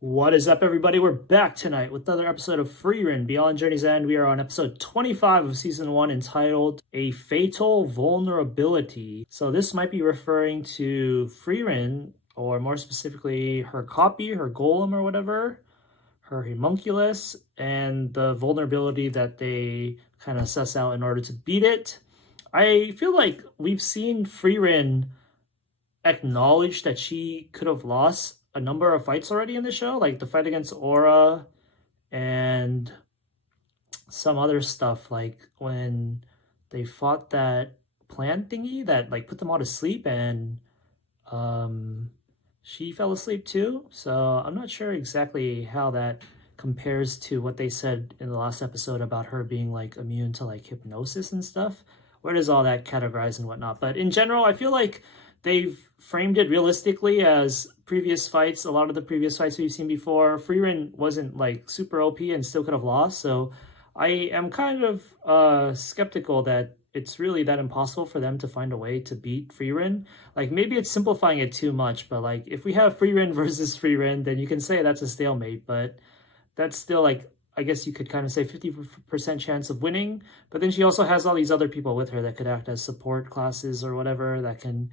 What is up, everybody? We're back tonight with another episode of Frieren Beyond Journey's End. We are on episode 25 of Season 1 entitled A Fatal Vulnerability. So this might be referring to Frieren, or more specifically her copy, her golem or whatever, her homunculus, and the vulnerability that they kind of suss out in order to beat it. I feel like we've seen Frieren acknowledge that she could have lost a number of fights already in the show, like the fight against Aura and some other stuff, like when they fought that plant thingy that like put them all to sleep, and she fell asleep too. So I'm not sure exactly how that compares to what they said in the last episode about her being like immune to like hypnosis and stuff. Where does all that categorize and whatnot? But in general, I feel like they've framed it realistically as previous fights. A lot of the previous fights we've seen before, Frieren wasn't like super OP and still could have lost. So I am kind of skeptical that it's really that impossible for them to find a way to beat Frieren. Like maybe it's simplifying it too much, but like if we have Frieren versus Frieren, then you can say that's a stalemate, but that's still like, I guess you could kind of say 50% chance of winning. But then she also has all these other people with her that could act as support classes or whatever that can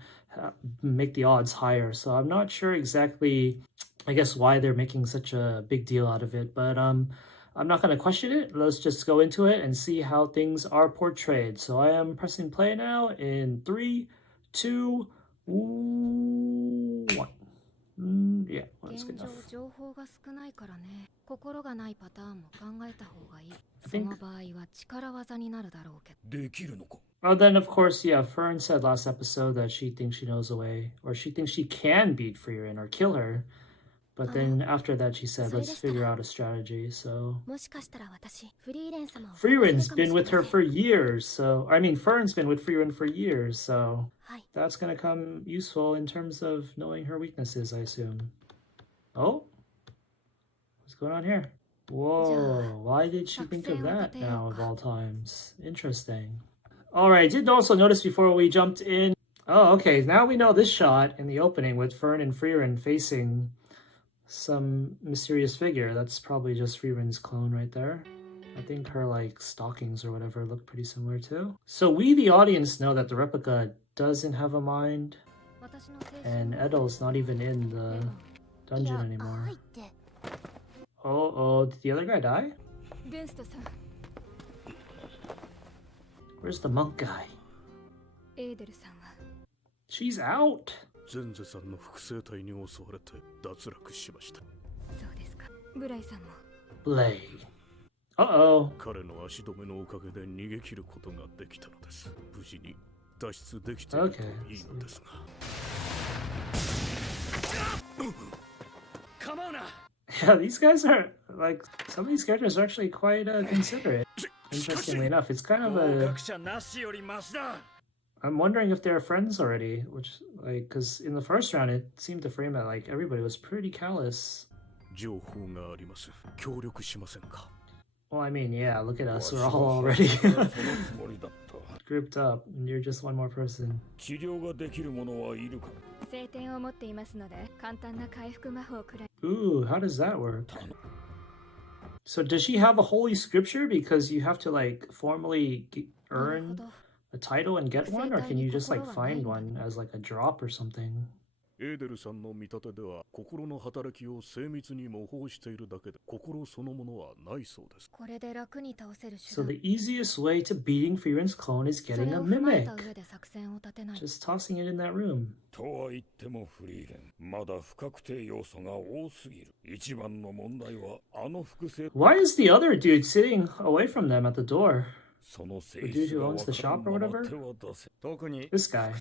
make the odds higher. So I'm not sure exactly, I guess, why they're making such a big deal out of it. But I'm not going to question it. Let's just go into it and see how things are portrayed. So I am pressing play now in 3, 2, 1. Yeah, well, that's good enough. I think... Oh, then of course, yeah, Fern said last episode that she thinks she knows a way, or she thinks she can beat Frieren or kill her. But then after that she said, let's figure out a strategy. So Frieren's been with her for years, so I mean Fern's been with Frieren for years, so that's gonna come useful in terms of knowing her weaknesses, I assume. Oh, what's going on here? Whoa, why did she think of that now of all times? Interesting. Alright, did also notice before we jumped in. Oh, okay, now we know this shot in the opening with Fern and Frieren facing some mysterious figure. That's probably just Frieren's clone right there. I think her like stockings or whatever look pretty similar too. So we, the audience, know that the replica doesn't have a mind, and Edel's not even in the dungeon anymore. Oh, did the other guy die? Where's the monk guy? She's out! Blade. Uh-oh. Okay. Yeah, these guys are, like, some of these characters are actually quite considerate. Interestingly enough, it's kind of a... I'm wondering if they're friends already, which, like, because in the first round it seemed to frame that, like, everybody was pretty callous. Well, I mean, yeah, look at us, we're all already grouped up, and you're just one more person. Ooh, how does that work? So does she have a holy scripture because you have to like formally earn a title and get one, or can you just like find one as like a drop or something? So the easiest way to beating Frieren's clone is getting a mimic. Just tossing it in that room. Why is the other dude sitting away from them at the door? The dude who owns the shop or whatever? This guy.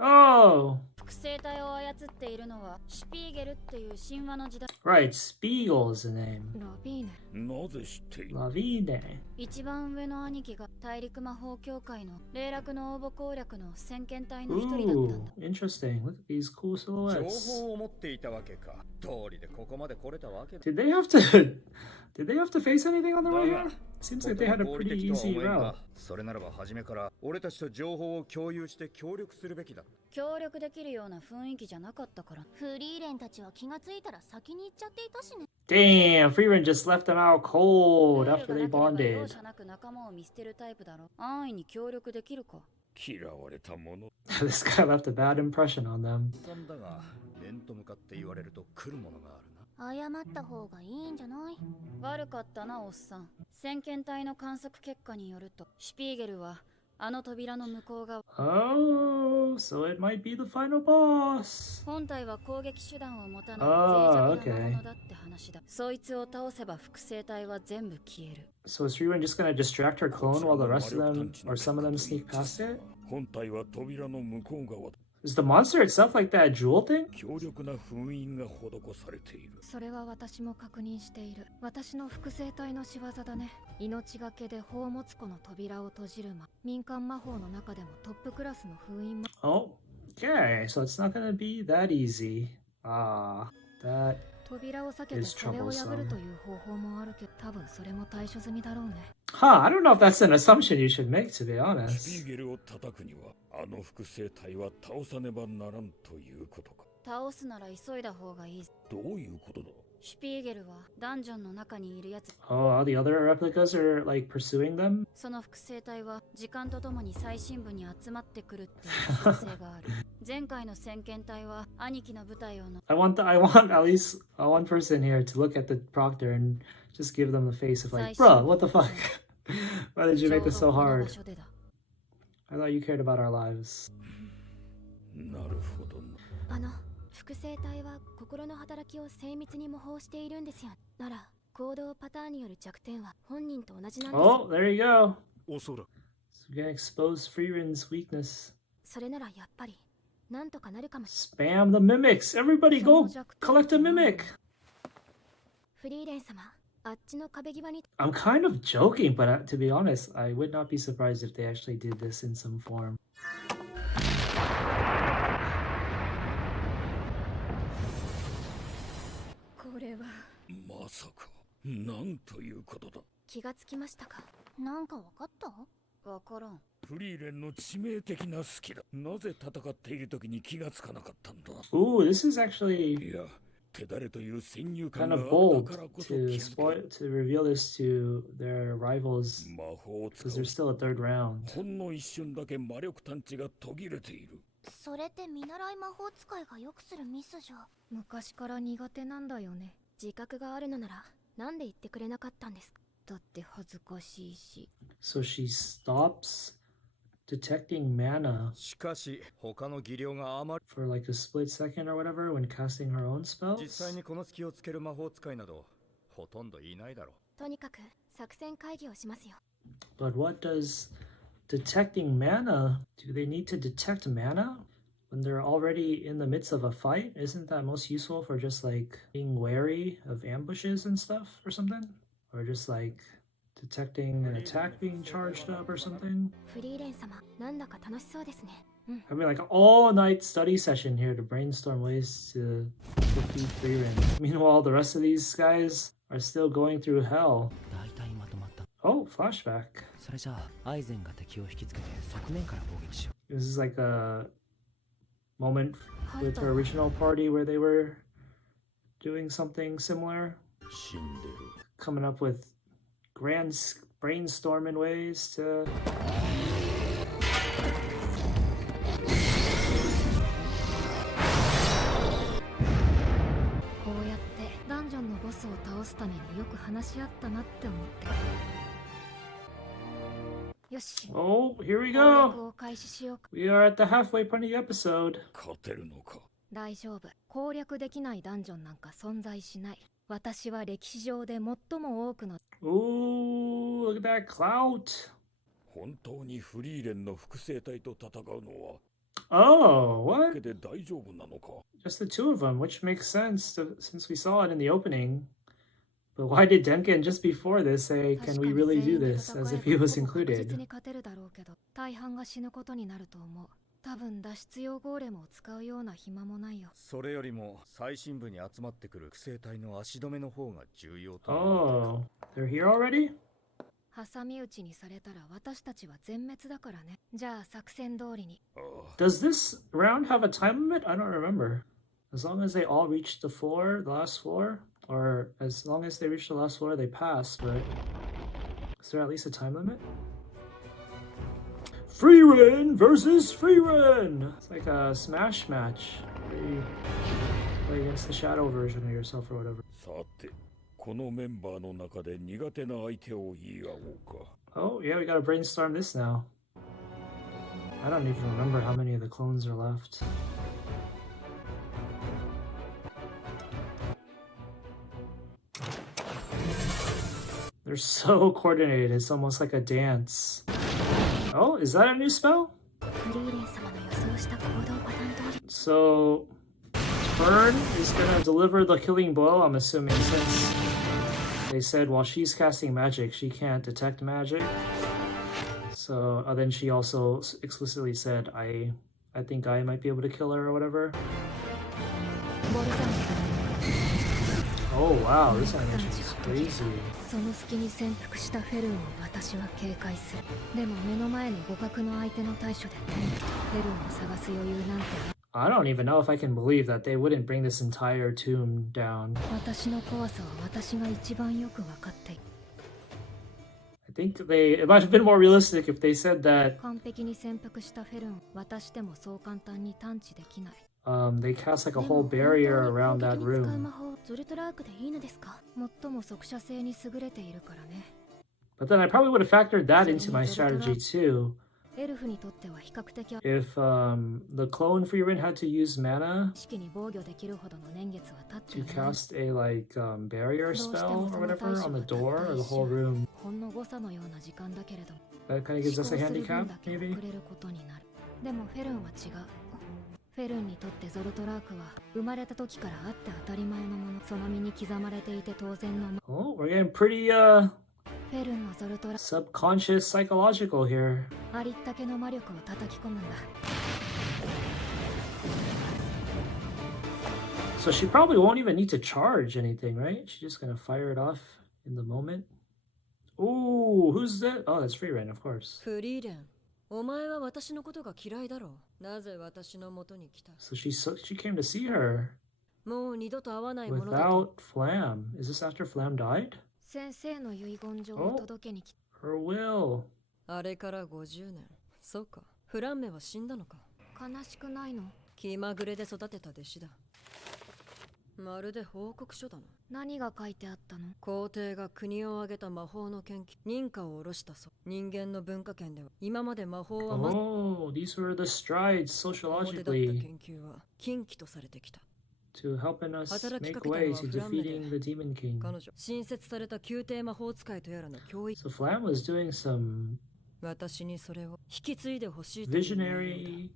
Oh! Right, Spiegel is the name. Lavine. Ooh, interesting. Look at these cool silhouettes. Did Did they have to face anything on the way here? Seems like they had a pretty easy route. それならば初めから俺たちと情報を共有して協力するべきだ。協力できるような雰囲気じゃなかったから。フリーレンたちは気がついたら先に行っちゃっていたしね。Damn, FRIEREN just left them out cold after they 容 bonded. 赦なく仲間を見捨てるタイプだろ。安易に協力できるか。嫌われたもの。This guy left a bad impression on them. なんだが、面と向かって言われると来るものがあるな。謝った方がいいんじゃない？悪かったな、おっさん。先遣隊の観測結果によると、シュピーゲルはあの扉の向こう側。Oh, so it might be the final boss. 本体は攻撃手段を持たない脆弱なものだって話だ。そいつを倒せば複製体は全部消える。So is FRIEREN just gonna distract her clone while the rest of them, or some of them, sneak past it? 本体は扉の向こう側だ。Is the monster itself like that jewel thing? 強力な封印が施されている。それは私も確認している。私の複製体の仕業だね。命がけで宝物庫の扉を閉じる民間魔法の中でもトップクラスの封印。Oh, okay. So it's not gonna be that easy. Ah, that 扉を避けて壁を破るという方法もあるけど、多分それも対処済みだろうね。Huh, I don't know if that's an assumption you should make, to be シ honest. ュピーゲルを叩くには、あの複製体は倒さねばならんということか。倒すなら急いだ方がいい。どういうことだ？シュピーゲルはダンジョンの中にいるやつ。Oh, all the other replicas are like pursuing them? その複製体は時間とともに最深部に集まってくるっていう習性がある。前回の先遣隊は兄貴の部隊をの。I want at least one person here to look at the proctor and just give them the face of like, bruh, what the fuck? Why did you make this so hard? I thought you cared about our lives. なるほどな。複製体は心の働きを精密に模倣しているんですよ。なら行動パターンによる弱点は本人と同じなんです。Oh, there you go. おそらく。So we're gonna expose FRIEREN's weakness. それならやっぱりなんとかなるかもしれない。Spam the mimics. Everybody go collect a mimic. フリーレン様、あっちの壁際に。I'm kind of joking, but to be honest, I would not be surprised if they actually did this in some form. これはまさか、なんということだ。気がつきましたか？なんかわかった？わからん。フリーレンの致命的なスキル。なぜ戦っている時に気がつかなかったんだ。Ooh, this is actually いや、手だれという先入 kind 観があ of っ bold たからこそ to reveal this to their rivals 魔法を使 because う they're still a third round. ほんの一瞬だけ魔力探知が途切れている。それって見習い魔法使いがよくするミスじゃ。昔から苦手なんだよね。自覚があるのならなんで言ってくれなかったんですか？だって恥ずかしいし。 So she stops detecting mana しかし他の技量があまり for like a split second or whatever when casting her own 実 spells. 際にこの隙をつける魔法使いなどほとんどいないだろう。とにかく作戦会議をしますよ。 But what does detecting mana? Do they need to detect mana when they're already in the midst of a fight? Isn't that most useful for just like being wary of ambushes and stuff or something? Or just like detecting an attack being charged up or something? フリーレン様、なんだか楽しそうですね。I mean, like all-night study session here to brainstorm ways to defeat FRIEREN. Meanwhile, the rest of these guys are still going through hell. 大体まとまった。 Oh, flashback. それじゃあアイゼンが敵を引きつけて側面から攻撃しよ This is like a moment with the original party where they were doing something similar, 死んでる。 coming up with grand brainstorming ways to こうやってダンジョンのボスを倒すためによく話し合ったなって思って。よし。 Oh, here we 攻 go. 略を開始しようか。 We are at the halfway point of the episode. 勝てるのか。大丈夫。攻略できないダンジョンなんか存在しない。私は歴史上で最も多くの Ooh, look at that clout. 本当にフリーレンの複製体と戦うのは Oh, だ what? けで大丈夫なのか。 Just the two of them, which makes sense since we saw it in the opening. But why did Denken just before this say, can we really do this, as if he was 確実 included? に勝てるだろうけど、大半が死ぬことになると思う。多分脱出用ゴーレムを使うような暇もないよ。それよりも最深部に集まってくる複製体の足止めの方が重要と。Oh, they're here already? 挟み撃ちにされたら私たちは全滅だからね。じゃあ作戦通りに。Does this round have a time limit? I don't remember. As long as they all reach the floor, the last floor, or as long as they reach the last floor, they pass, but is there at least a time limit? Frieren versus Frieren! It's like a smash match. You play against the shadow version of yourself or whatever. さて、このメンバーの中で苦手な相手を言い合おうか。Oh, yeah, we gotta brainstorm this now. I don't even remember how many of the clones are left. They're so coordinated, it's almost like a dance. Oh, is that a new spell? フリーレン様の予想した行動パターン通り So, Fern is gonna deliver the killing blow, I'm assuming, since they said while she's casting magic, she can't detect magic. So, then she also explicitly said, I think I might be able to kill her or whatever. ボルザム Oh, wow, this animation is crazy. その隙に潜伏したフェルンを私は警戒する。でも目の前の互角の相手の対処でフェルンを探す余裕なんて I don't even know if I can believe that they wouldn't bring this entire tomb down. 私の怖さは私が一番よく分かっている。 I think it might have been more realistic if they said that 完璧に潜伏したフェルン、私でもそう簡単に探知できない。 they cast like a whole barrier around that 使う room. 魔法ゾルトラークでいいのですか？最も速射性に優れているからね。 But then I probably would have factored that into my strategy too. エルフにとっては比較的 If the clone Frieren had to use mana 意識に防御できるほどの年月は経って to いない。 cast a barrier spell or whatever on the door or the whole room, ほんの誤差のような時間だけれども that kind of gives 思 us 考 a する分 handicap, だけ maybe? 遅れることになる。でもフェルンは違う。フェルンにとってゾルトラークは生まれた時からあって当たり前のもの、その身に刻まれていて当然のもの。 Oh, we're getting pretty フェルンのゾルトラ subconscious psychological here. ありったけの魔力を叩き込むんだ。 So she probably won't even need to charge anything, right? She's just gonna fire it off in the moment. Ooh, who's that? Oh, that's Frieren, of course. フリーレン、お前は私のことが嫌いだろう。なぜ私の元に来た？ So she came to see her もう二度と会わないものだと。 without Flam. Is this after Flam died? 先生の遺言状を届けに来た。 Her will. あれから50年。そうか。フランメは死んだのか。悲しくないの？気まぐれで育てた弟子だ。まるで報告書だな。何が書いてあったの？皇帝が国を挙げた魔法の研究、認可を下ろしたそう。人間の文化圏では今まで魔法は Oh, these were the strides 表だった sociologically 研究は禁忌とされてきた。 to helping us make way to defeating the Demon King. 彼女、新設された宮廷魔法使いとやらの教育。 So Flam was doing some 私にそれを引き継いでほしいという内容だ。 visionary,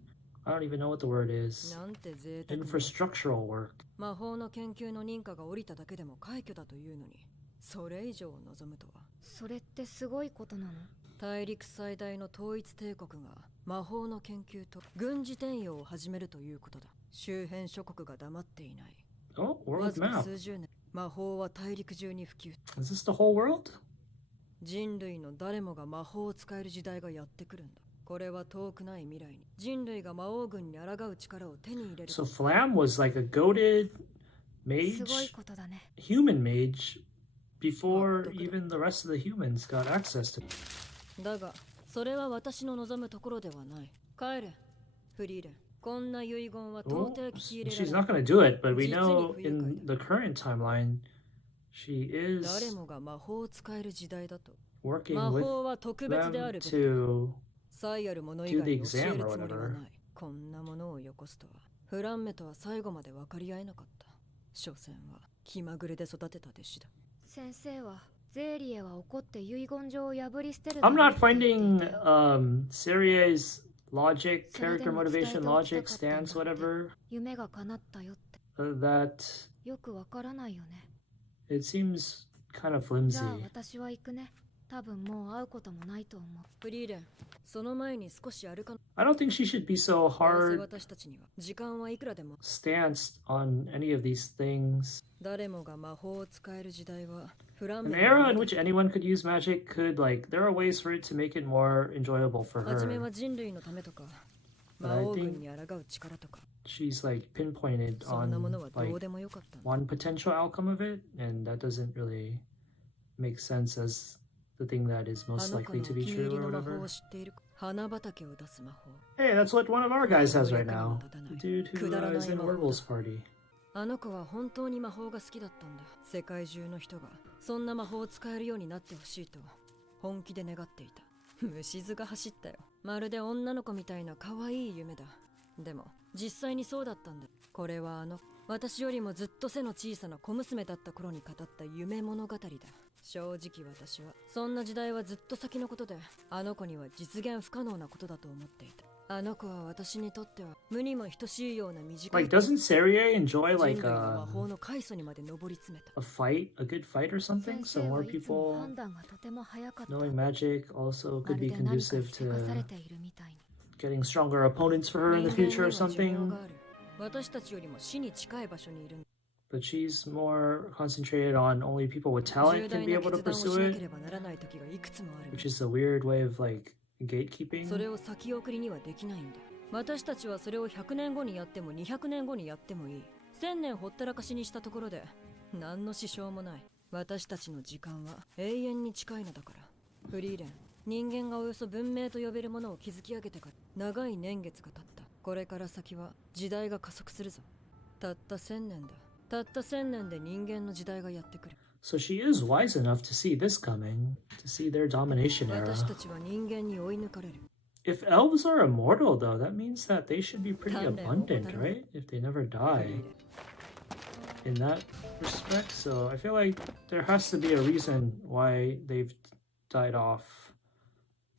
I don't even know what the word is, なんて贅沢な。 infrastructural work. 魔法の研究の認可が下りただけでも快挙だというのに、それ以上を望むとは。それってすごいことなの？大陸最大の統一帝国が魔法の研究と軍事転用を始めるということだ。周辺諸国が黙っていない。 Oh, わ world ずか map. 数十年、魔法は大陸中に普及。 Is this the whole world? 人類の誰もが魔法を使える時代がやってくるんだ。これは遠くない未来に人類が魔王軍に抗う力を手に入れる。 So Flam was like a goated すごい mage, ことだね。 human mage, before even the rest of the humans got access to. だが、それは私の望むところではない。帰れ、フリーレン。こんな遺言は到 Oh, 底聞き入れら she's れない。 not going to do it, but we know in the current timeline, she 誰 is もが魔法を使える時代だと。 working 魔 with 法は特別であ them るべきだ。 to 才ある者以 do 外 the に教え exam る or つもりは whatever. ない。こんなものをよこすとは。フランメとは最後まで分かり合えなかった。所詮は気まぐれで育てた弟子だ。先生はゼーリエは怒って遺言状を破り捨てる。 I'm not finding Syrie's logic, character motivation, logic, stance, whatever, 夢が叶ったよって that よくわからないよね。 it seems kind of じゃあ flimsy. 私は行くね。多分もう会うこともないと思う。フリーレン、その前に少し歩か I don't think she should be so どうせ hard 私たちには時間はいくらでも stance on any of these things. 誰もが魔法を使える時代はフラン An メ era in which anyone could use magic could, like, there are ways for it to make it more enjoyable for はじめ her. は人類のためとか But 魔 I 王 think 軍に抗う力とか she's, like, pinpointed そんなもの on, はど like, うでもよかったんだ one potential outcome of it, and that doesn't really make sense as the thing that is あ most の子 likely の to お be 気に入 true り or の魔法 whatever. を知っているか花畑を出す魔法 Hey, that's what one of our guys has right now. The dude who is in Werewolf's party. あの子は本当に魔法が好きだったんだ。世界中の人がそんな魔法を使えるようになってほしいと本気で願っていた。虫唾が走ったよ。まるで女の子みたいな可愛い夢だ。でも実際にそうだったんだ。これは私よりもずっと背の小さな小娘だった頃に語った夢物語だ。正直私はそんな時代はずっと先のことで、あの子には実現不可能なことだと思っていた。あの子は私にとっては無にも等しいような短い Like, doesn't Serie enjoy, 人類 like, の魔法の階層にまで上り詰めた。 a fight, a good fight or something? 先 So 生 more はいつも people 判断がとても早かった。 knowing magic also ま could る be で何かに conducive せかされ to ているみたいに。 getting stronger opponents for her in the 人間 future or には寿命 something. がある。私たちよりも死に近い場所にいる。 But she's more concentrated on only people with 重 talent 大 can be な able to 決断をし pursue なけ it, ればならない時がいくつもある。 which is a weird way of, like, gatekeeping. それを先送りにはできないんだ。私たちはそれを100年後にやっても200年後にやってもいい。1000年ほったらかしにしたところで何の支障もない。私たちの時間は永遠に近いのだから。フリーレン、人間がおよそ文明と呼べるものを築き上げてから長い年月が経った。これから先は時代が加速するぞ。たった1000年だ。たった1000年で人間の時代がやってくる。 So she is wise enough to see this coming, to see their domination era. 私たちは人間に追い抜かれる。 If elves are immortal, though, that means that they should be pretty 鍛錬を abundant, 怠る。 right? If they never フリ die ーレン in that respect. So I feel like there has to be a reason why they've died off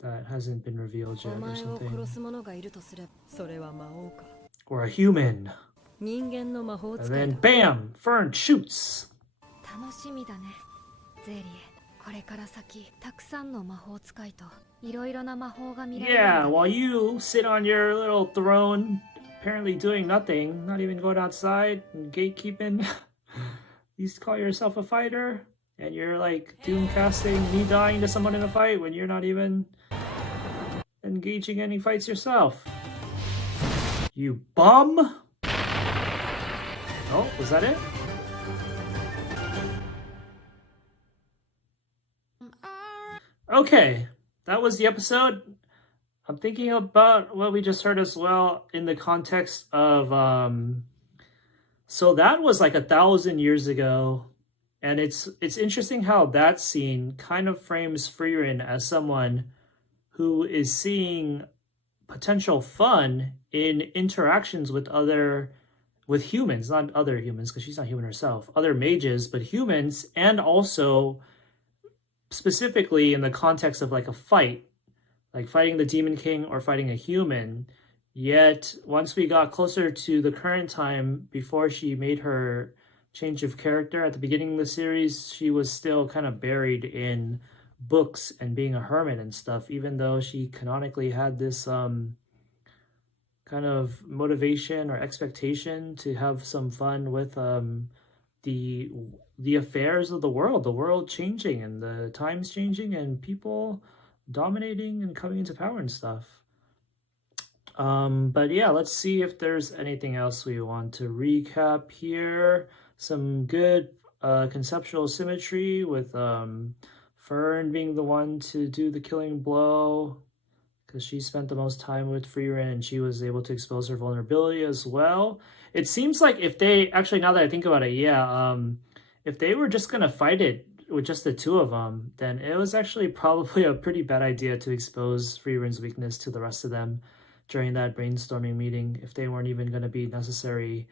that hasn't been revealed お yet or 前を something. 殺す者がいるとすれば、それは魔王か。 Or a human. 人間の魔法 And 使い then だ。 bam! Fern shoots! 楽しみだね、ゼリエ。これから先、たくさんの魔法使いといろいろな魔法が見られるんだ Yeah, ね。 while you sit on your little throne, apparently doing nothing, not even going outside and gatekeeping. You call yourself a fighter, and you're like doom casting me dying to someone in a fight when you're not even engaging any fights yourself. You bum! Oh, was that it? Okay, that was the episode. I'm thinking about what we just heard as well in the context of so that was like 1,000 years ago, and it's interesting how that scene kind of frames Frieren as someone who is seeing potential fun in interactions with humans, not other humans because she's not human herself, other mages, but humans, and also specifically in the context of like a fight, like fighting the Demon King or fighting a human. Yet once we got closer to the current time, before she made her change of character at the beginning of the series, she was still kind of buried in books and being a hermit and stuff, even though she canonically had this kind of motivation or expectation to have some fun with the affairs of the world changing and the times changing and people dominating and coming into power and stuff. But yeah, let's see if there's anything else we want to recap here. Some good conceptual symmetry with Fern being the one to do the killing blow, because she spent the most time with Frieren and she was able to expose her vulnerability as well. It seems like if they, actually now that I think about it, yeah, if they were just gonna fight it with just the two of them, then it was actually probably a pretty bad idea to expose Frieren's weakness to the rest of them during that brainstorming meeting, if they weren't even going to be necessary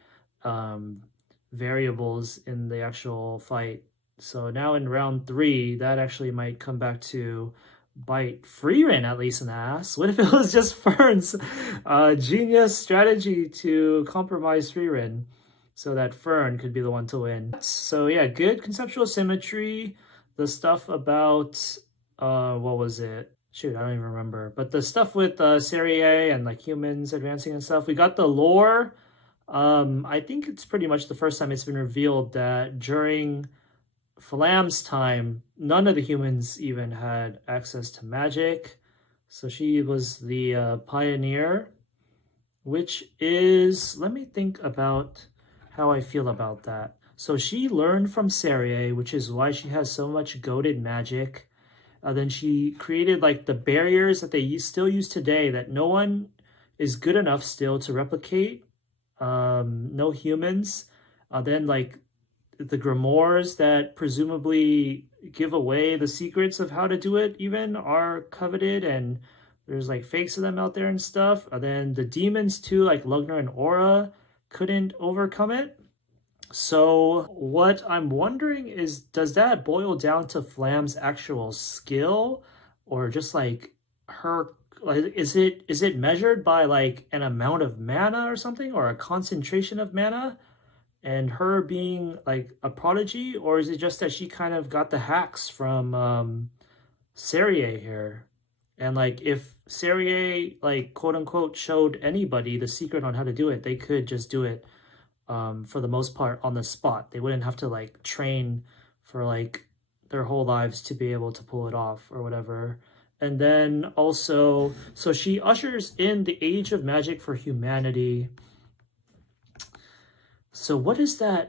variables in the actual fight. So now in round 3, that actually might come back to bite Frieren at least in the ass. What if it was just Fern's genius strategy to compromise Frieren so that Fern could be the one to win? So yeah, good conceptual symmetry. The stuff about what was it? Shoot, I don't even remember. But the stuff with Serie and like humans advancing and stuff. We got the lore. I think it's pretty much the first time it's been revealed that during Flam's time, none of the humans even had access to magic. So she was the pioneer, which is, let me think about how I feel about that. So she learned from Serie, which is why she has so much goated magic. Then she created like the barriers that they still use today that no one is good enough still to replicate. No humans. Then like the grimoires that presumably give away the secrets of how to do it even are coveted, and there's like fakes of them out there and stuff. And then the demons too, like Lugner and Aura, couldn't overcome it. So what I'm wondering is, does that boil down to Flam's actual skill, or just like her, like, is it measured by like an amount of mana or something, or a concentration of mana, and her being like a prodigy, or is it just that she kind of got the hacks from Serie here? And like if Serie like quote unquote showed anybody the secret on how to do it, they could just do it for the most part on the spot. They wouldn't have to like train for like their whole lives to be able to pull it off or whatever. And then also, so she ushers in the age of magic for humanity. So what does that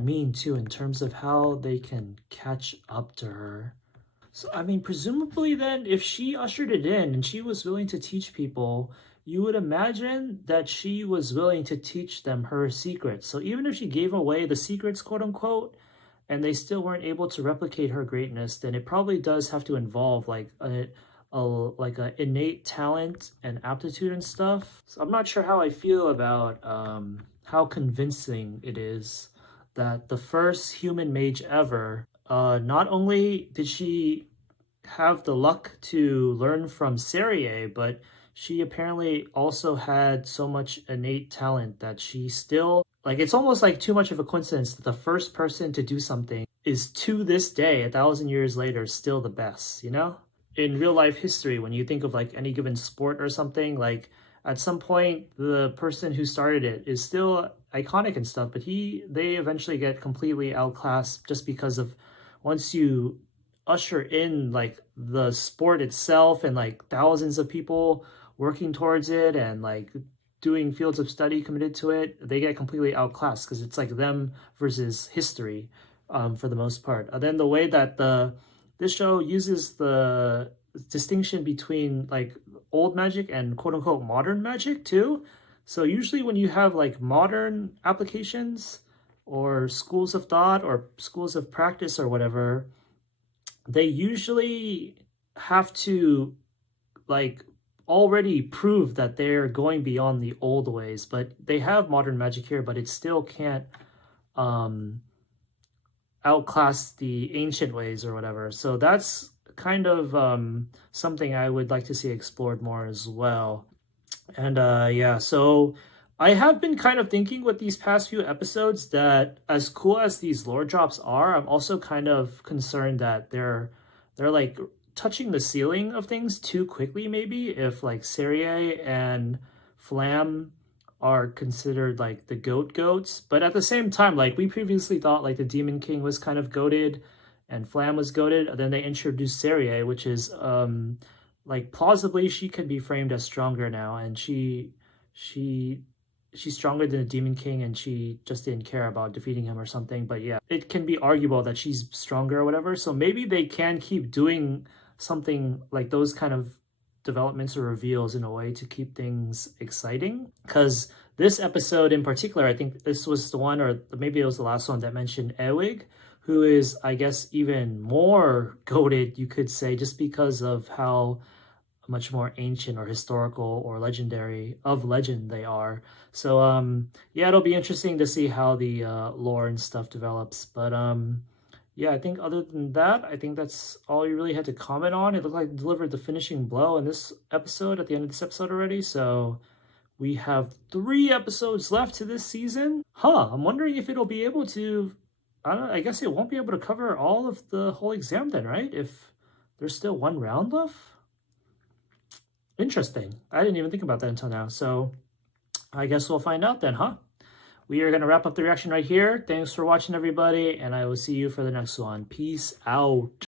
mean too in terms of how they can catch up to her? So I mean, presumably then if she ushered it in and she was willing to teach people, you would imagine that she was willing to teach them her secrets. So even if she gave away the secrets, quote unquote, and they still weren't able to replicate her greatness, then it probably does have to involve like a innate talent and aptitude and stuff. So I'm not sure how I feel about how convincing it is that the first human mage ever, not only did she have the luck to learn from Serie, but she apparently also had so much innate talent that she still, like, it's almost like too much of a coincidence that the first person to do something is to this day, 1,000 years later, still the best, you know? In real life history, when you think of like any given sport or something, like at some point, the person who started it is still iconic and stuff, but they eventually get completely outclassed just because of once you usher in like the sport itself and like thousands of people working towards it and like doing fields of study committed to it, they get completely outclassed because it's like them versus history for the most part. And then the way that this show uses the distinction between like old magic and quote unquote modern magic too. So usually when you have like modern applications or schools of thought or schools of practice or whatever, they usually have to like already prove that they're going beyond the old ways, but they have modern magic here, but it still can't outclass the ancient ways or whatever. So that's kind of something I would like to see explored more as well. And yeah, so I have been kind of thinking with these past few episodes that as cool as these lore drops are, I'm also kind of concerned that they're like touching the ceiling of things too quickly, maybe, if like Serie and Flam are considered like the goats. But at the same time, like we previously thought like the Demon King was kind of goated and Flam was goated, and then they introduced Serie, which is like plausibly she could be framed as stronger now, and she's stronger than the Demon King and she just didn't care about defeating him or something. But yeah, it can be arguable that she's stronger or whatever, so maybe they can keep doing something like those kind of developments or reveals in a way to keep things exciting. Because this episode in particular, I think this was the one, or maybe it was the last one, that mentioned Ewig, who is, I guess, even more goated, you could say, just because of how much more ancient or historical or legendary of legend they are. So yeah, it'll be interesting to see how the lore and stuff develops. But yeah, I think other than that, I think that's all you really had to comment on. It looked like it delivered the finishing blow in this episode, at the end of this episode already. So we have 3 episodes left to this season. I'm wondering if it'll be able to, I guess it won't be able to cover all of the whole exam then, right? If There's still one round left? Interesting. I didn't even think about that until now. So I guess we'll find out then, huh? We are going to wrap up the reaction right here. Thanks for watching, everybody, and I will see you for the next one. Peace out.